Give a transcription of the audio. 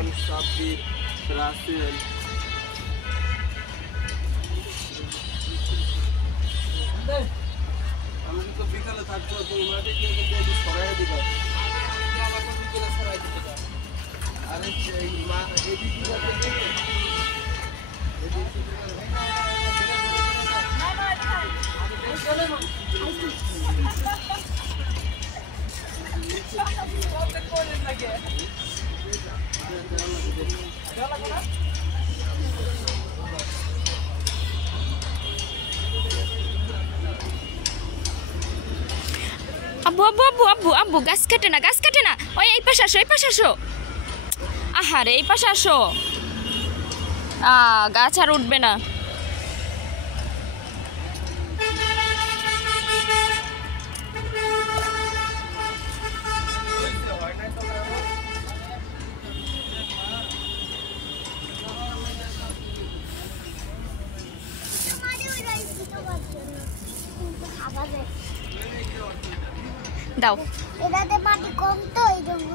লিটন, সাব্বির, রাসেল। আমি তো বিকালে থাকবো, তুমি মাঠে গিয়ে কিন্তু একটু সরাই দিবা। আমাকে বিকেলে সরাই দিতে পারো। আরে এই মা এদিকে যাবে দেখে আব্বু আব্বু আব্বু আব্বু আব্বু গাছ কাটে না, গাছ কাটে না। ওই এই পাশে আসো, এই পাশে আসো। আহারে এই পাশে আসো। গাছ আর উঠবে না। দাও, এটাতে মাটি কম তো এই জন্য।